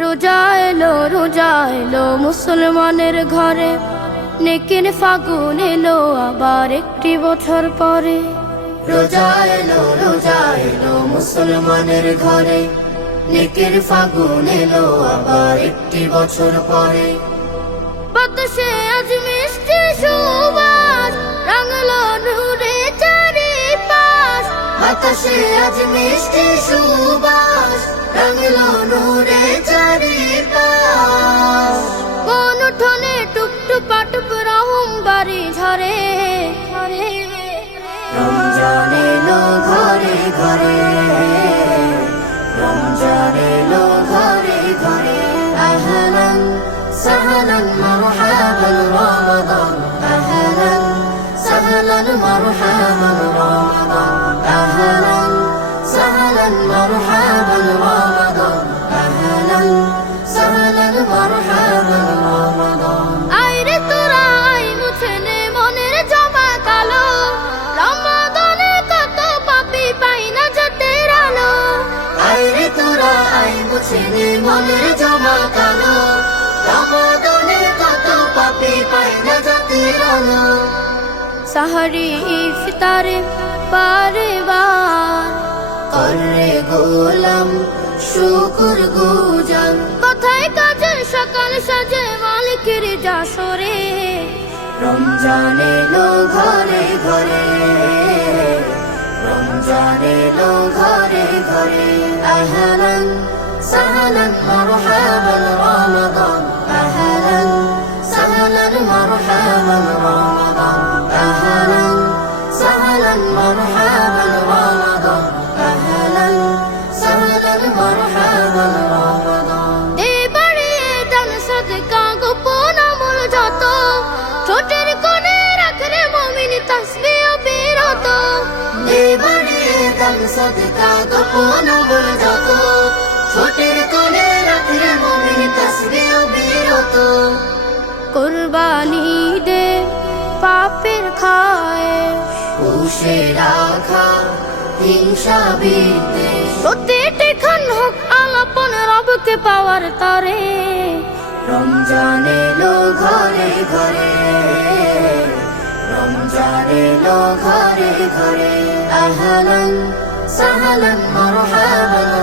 রোজা এলো রোজা এলো মুসলমানের ঘরে। নেকির ফাগুন এলো আবার একটি বছর পরে। রোজা এলো রোজা এলো মুসলমানের ঘরে। নেকের ফাগুন এলো আবার একটি বছর পরে। বাতাসে আজ মিষ্টি সুবাস, রাঙলো নূরে চারিপাশ। বাতাসে আজ মিষ্টি সুবাস। ঘরে ঘরে রমজান এলো ঘরে ঘরে আহলান সাহলান মারহাবান রমাদান আহলান সাহলান মারহাবান আই মুছে নে মনের জমা কালো রমাদানে কত পাপি পাই না জাতির আলো সাহারি ইফতারে বারে বার করে গোলাম শুকুর গুজান কোথায় কাজে সকাল সাজে মালিকের যাসরে রমজান এলো ঘরে ঘরে রমজান এলো ঘরে ঘরে আহলান এবারে দান সদকা গোপন আমল যত। ছোটের কোণে রাখলে মমিন তসবিহ বিরত এবারে দান সদকা গোপন বল যত। ছোটের কোলে রাখলে মমিন তসবিহ বিরত। কোরবানি দে পাপের খায়। কুশে রাখা হিংসা বিদ্বেষ। প্রতিটি খান হোক আলাপন রবকে পাওয়ার তরে। রমজান এলো ঘরে ঘরে। রমজান এলো ঘরে ঘরে। আহলান সাহলান মারহাবান।